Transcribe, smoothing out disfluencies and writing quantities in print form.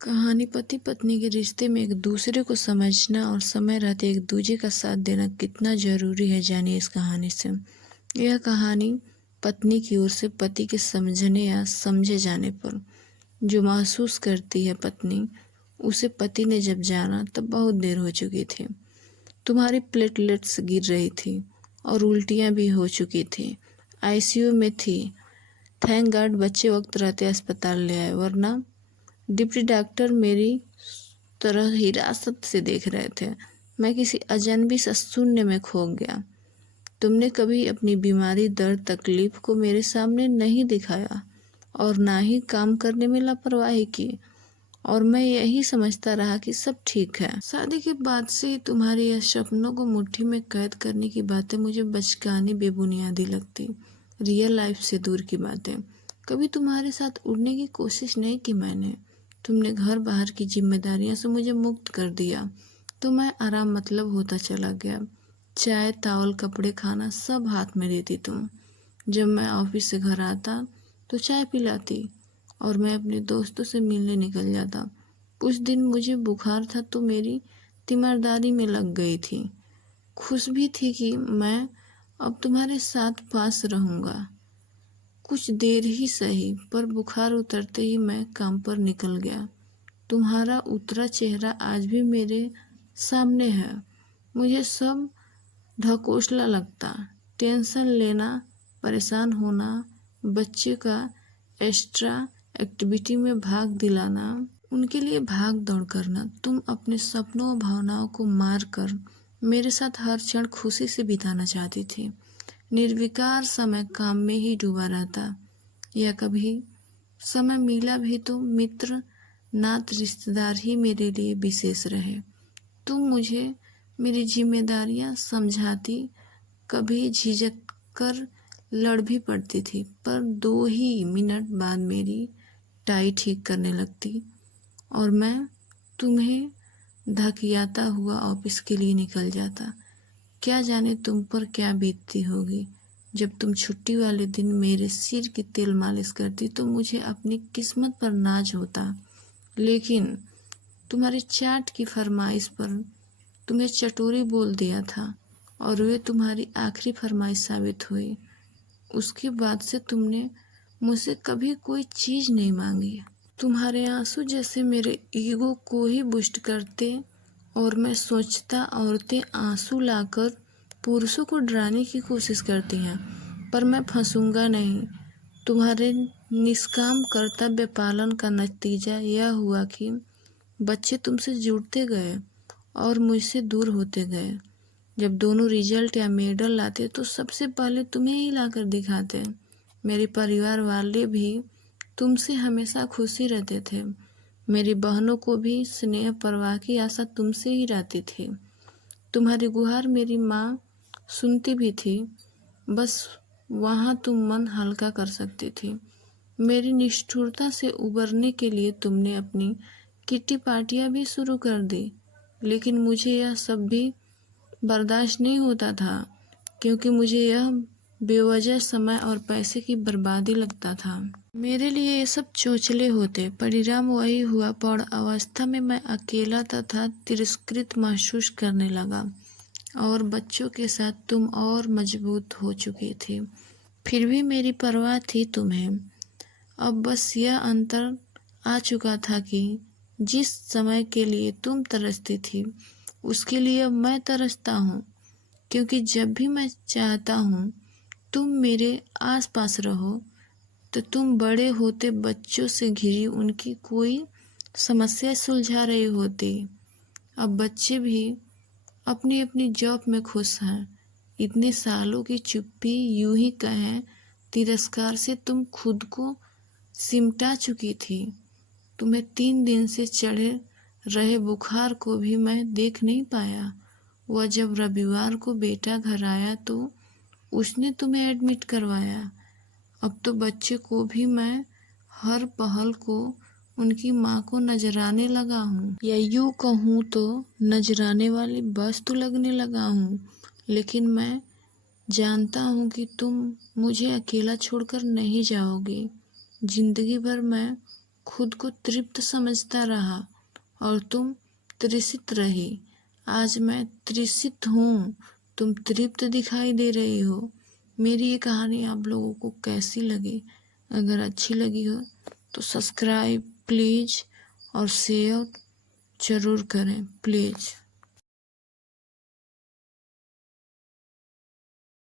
कहानी पति पत्नी के रिश्ते में एक दूसरे को समझना और समय रहते एक दूसरे का साथ देना कितना जरूरी है, जानिए इस कहानी से। यह कहानी पत्नी की ओर से पति के समझने या समझे जाने पर जो महसूस करती है पत्नी, उसे पति ने जब जाना तब बहुत देर हो चुकी थी। तुम्हारी प्लेटलेट्स गिर रही थी और उल्टियां भी हो चुकी थी। आईसीयू में थी। थैंक गॉड बच्चे वक्त रहते अस्पताल ले आए, वरना डिप्टी डॉक्टर मेरी तरह हिरासत से देख रहे थे। मैं किसी अजनबी सा शून्य में खो गया। तुमने कभी अपनी बीमारी, दर्द, तकलीफ को मेरे सामने नहीं दिखाया और ना ही काम करने में लापरवाही की, और मैं यही समझता रहा कि सब ठीक है। शादी के बाद से ही तुम्हारी यह सपनों को मुट्ठी में कैद करने की बातें मुझे बचकानी, बेबुनियादी लगती। रियल लाइफ से दूर की बातें। कभी तुम्हारे साथ उड़ने की कोशिश नहीं की मैंने। तुमने घर बाहर की जिम्मेदारियों से मुझे मुक्त कर दिया, तो मैं आराम मतलब होता चला गया। चाय, तावल, कपड़े, खाना सब हाथ में देती तुम। जब मैं ऑफिस से घर आता तो चाय पिलाती और मैं अपने दोस्तों से मिलने निकल जाता। कुछ दिन मुझे बुखार था तो मेरी तीमारदारी में लग गई थी। खुश भी थी कि मैं अब तुम्हारे साथ पास रहूंगा। कुछ देर ही सही, पर बुखार उतरते ही मैं काम पर निकल गया। तुम्हारा उतरा चेहरा आज भी मेरे सामने है। मुझे सब ढकोसला लगता। टेंशन लेना, परेशान होना, बच्चे का एक्स्ट्रा एक्टिविटी में भाग दिलाना, उनके लिए भाग दौड़ करना। तुम अपने सपनों और भावनाओं को मार कर मेरे साथ हर क्षण खुशी से बिताना चाहती थी। निर्विकार समय काम में ही डूबा रहता, या कभी समय मिला भी तो मित्र, नात, रिश्तेदार ही मेरे लिए विशेष रहे। तुम मुझे मेरी जिम्मेदारियां समझाती, कभी झिझक कर लड़ भी पड़ती थी, पर 2 ही मिनट बाद मेरी टाई ठीक करने लगती और मैं तुम्हें धकियाता हुआ ऑफिस के लिए निकल जाता। क्या जाने तुम पर क्या बीतती होगी। जब तुम छुट्टी वाले दिन मेरे सिर की तेल मालिश करती तो मुझे अपनी किस्मत पर नाज होता, लेकिन तुम्हारी चाट की फरमाइश पर तुम्हें चटोरी बोल दिया था और वे तुम्हारी आखिरी फरमाइश साबित हुई। उसके बाद से तुमने मुझसे कभी कोई चीज नहीं मांगी। तुम्हारे आंसू जैसे मेरे ईगो को ही बुस्ट करते और मैं सोचता औरतें आंसू लाकर पुरुषों को डराने की कोशिश करती हैं, पर मैं फंसूंगा नहीं। तुम्हारे निष्काम कर्तव्य पालन का नतीजा यह हुआ कि बच्चे तुमसे जुड़ते गए और मुझसे दूर होते गए। जब दोनों रिजल्ट या मेडल लाते तो सबसे पहले तुम्हें ही लाकर दिखाते। मेरे परिवार वाले भी तुमसे हमेशा खुशी रहते थे। मेरी बहनों को भी स्नेह, परवाह की आशा तुमसे ही रहती थी। तुम्हारी गुहार मेरी माँ सुनती भी थी, बस वहाँ तुम मन हल्का कर सकती थी। मेरी निष्ठुरता से उबरने के लिए तुमने अपनी किट्टी पार्टियां भी शुरू कर दी, लेकिन मुझे यह सब भी बर्दाश्त नहीं होता था, क्योंकि मुझे यह बेवजह समय और पैसे की बर्बादी लगता था। मेरे लिए ये सब चोचले होते। परिणाम वही हुआ। प्रौढ़ अवस्था में मैं अकेला तथा तिरस्कृत महसूस करने लगा और बच्चों के साथ तुम और मजबूत हो चुकी थी। फिर भी मेरी परवाह थी तुम्हें। अब बस यह अंतर आ चुका था कि जिस समय के लिए तुम तरसती थी उसके लिए अब मैं तरसता हूँ, क्योंकि जब भी मैं चाहता हूँ तुम मेरे आसपास रहो तो तुम बड़े होते बच्चों से घिरी उनकी कोई समस्या सुलझा रही होती। अब बच्चे भी अपनी अपनी जॉब में खुश हैं। इतने सालों की चुप्पी, यूं ही कहें तिरस्कार से तुम खुद को सिमटा चुकी थी। तुम्हें 3 दिन से चढ़े रहे बुखार को भी मैं देख नहीं पाया। वह जब रविवार को बेटा घर आया तो उसने तुम्हें एडमिट करवाया। अब तो बच्चे को भी मैं हर पहल को उनकी माँ को नजराने लगा हूँ, या यूँ कहूँ तो नजराने वाली वस्तु लगने लगा हूँ। लेकिन मैं जानता हूँ कि तुम मुझे अकेला छोड़कर नहीं जाओगी। जिंदगी भर मैं खुद को तृप्त समझता रहा और तुम तृषित रही। आज मैं तृषित हूँ, तुम तृप्त दिखाई दे रही हो। मेरी ये कहानी आप लोगों को कैसी लगी? अगर अच्छी लगी हो तो सब्सक्राइब प्लीज़ और शेयर ज़रूर करें प्लीज़।